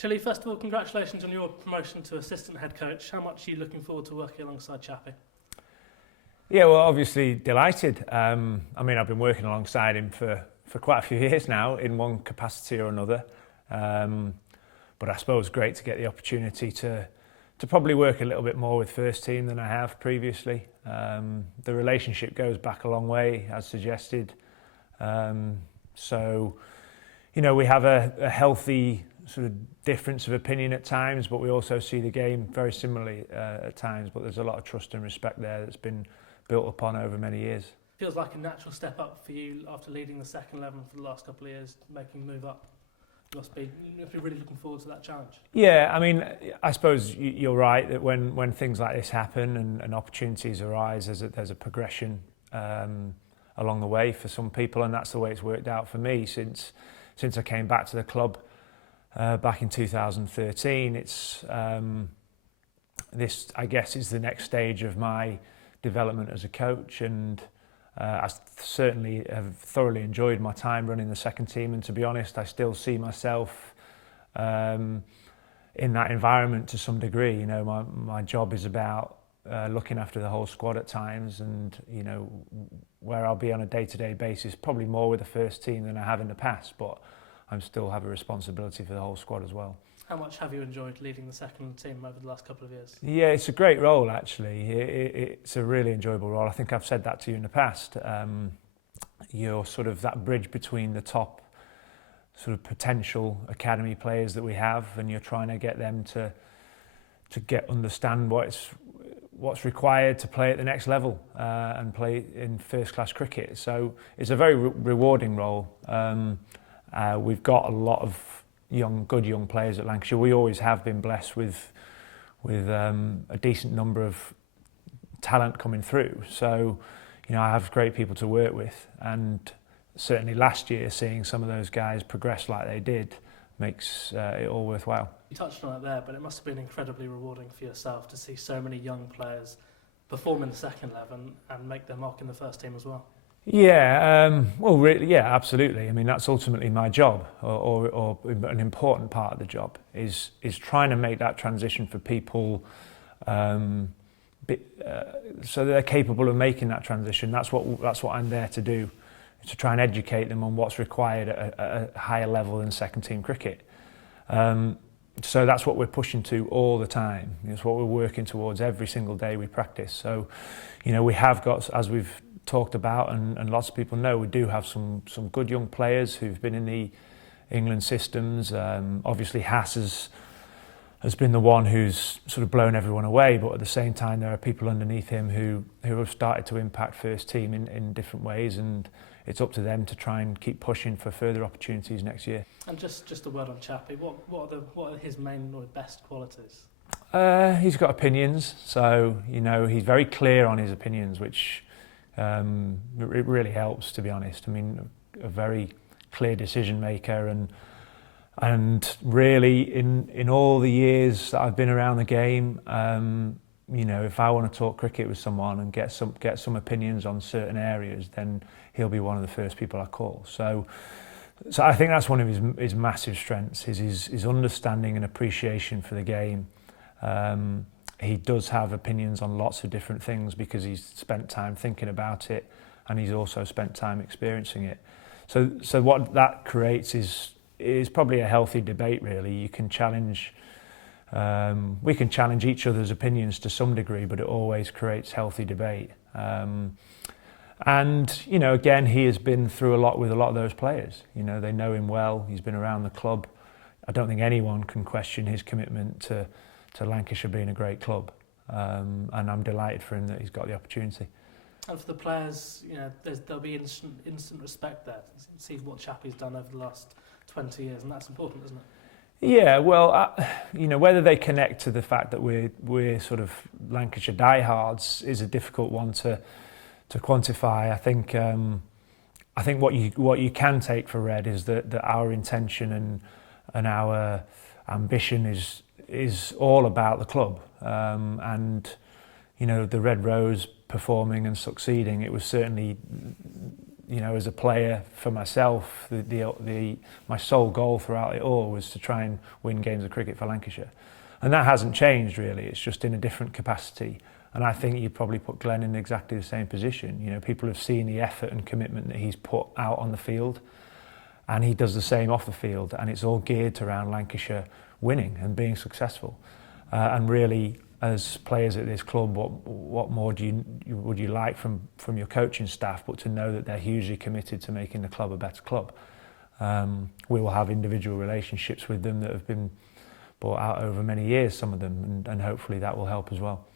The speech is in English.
Chilly, first of all, congratulations on your promotion to assistant head coach. How much are you looking forward to working alongside Chappie? Yeah, well, obviously delighted. I mean, I've been working alongside him for quite a few years now in one capacity or another. But I suppose great to get the opportunity to probably work a little bit more with first team than I have previously. The relationship goes back a long way, as suggested. So, you know, we have a healthy sort of difference of opinion at times, but we also see the game very similarly at times. But there's a lot of trust and respect there that's been built upon over many years. Feels like a natural step up for you after leading the second 11 for the last couple of years, making the move up. You must be really looking forward to that challenge. Yeah, I mean, I suppose you're right that when things like this happen and opportunities arise, there's a progression along the way for some people, and that's the way it's worked out for me since I came back to the club back in 2013. It's this, I guess, is the next stage of my development as a coach, and I certainly have thoroughly enjoyed my time running the second team, and to be honest, I still see myself in that environment to some degree. You know, my job is about looking after the whole squad at times, and you know, where I'll be on a day-to-day basis, probably more with the first team than I have in the past, but I still have a responsibility for the whole squad as well. How much have you enjoyed leading the second team over the last couple of years? Yeah, it's a great role actually. It's a really enjoyable role. I think I've said that to you in the past. You're sort of that bridge between the top sort of potential academy players that we have, and you're trying to get them to understand what's required to play at the next level and play in first-class cricket. So it's a very rewarding role. We've got a lot of good young players at Lancashire. We always have been blessed with a decent number of talent coming through. So, you know, I have great people to work with, and certainly last year seeing some of those guys progress like they did makes it all worthwhile. You touched on it there, but it must have been incredibly rewarding for yourself to see so many young players perform in the second 11 and make their mark in the first team as well. Yeah, well, really, yeah, absolutely. I mean, that's ultimately my job, or an important part of the job is trying to make that transition for people, so they're capable of making that transition. That's what I'm there to do, to try and educate them on what's required at a higher level than second team cricket. So that's what we're pushing to all the time. It's what we're working towards every single day we practice. So, you know, we have got, as we've talked about, and lots of people know, we do have some good young players who've been in the England systems. Obviously Haas has been the one who's sort of blown everyone away, but at the same time there are people underneath him who have started to impact first team in different ways, and it's up to them to try and keep pushing for further opportunities next year. And just a word on Chappie, what are his main or best qualities? He's got opinions, so you know, he's very clear on his opinions, which it really helps, to be honest. I mean, a very clear decision maker, and really in all the years that I've been around the game, you know, if I want to talk cricket with someone and get some opinions on certain areas, then he'll be one of the first people I call. So I think that's one of his massive strengths, is his understanding and appreciation for the game. He does have opinions on lots of different things because he's spent time thinking about it, and he's also spent time experiencing it. So what that creates is probably a healthy debate, really. You can challenge, we can challenge each other's opinions to some degree, but it always creates healthy debate. And, you know, again, he has been through a lot with a lot of those players. You know, they know him well, he's been around the club. I don't think anyone can question his commitment to Lancashire being a great club, and I'm delighted for him that he's got the opportunity. And for the players, you know, there'll be instant respect there. See what Chappie's done over the last 20 years, and that's important, isn't it? Yeah, well, you know, whether they connect to the fact that we're sort of Lancashire diehards is a difficult one to quantify. I think what you can take for Red is that our intention and our ambition is all about the club, and you know, the Red Rose performing and succeeding, it was certainly you know, as a player for myself, my sole goal throughout it all was to try and win games of cricket for Lancashire. And that hasn't changed really, it's just in a different capacity. And I think you'd probably put Glenn in exactly the same position. You know, people have seen the effort and commitment that he's put out on the field, and he does the same off the field, and it's all geared around Lancashire winning and being successful. And really, as players at this club, what more would you like from your coaching staff but to know that they're hugely committed to making the club a better club. We will have individual relationships with them that have been brought out over many years, some of them, and hopefully that will help as well.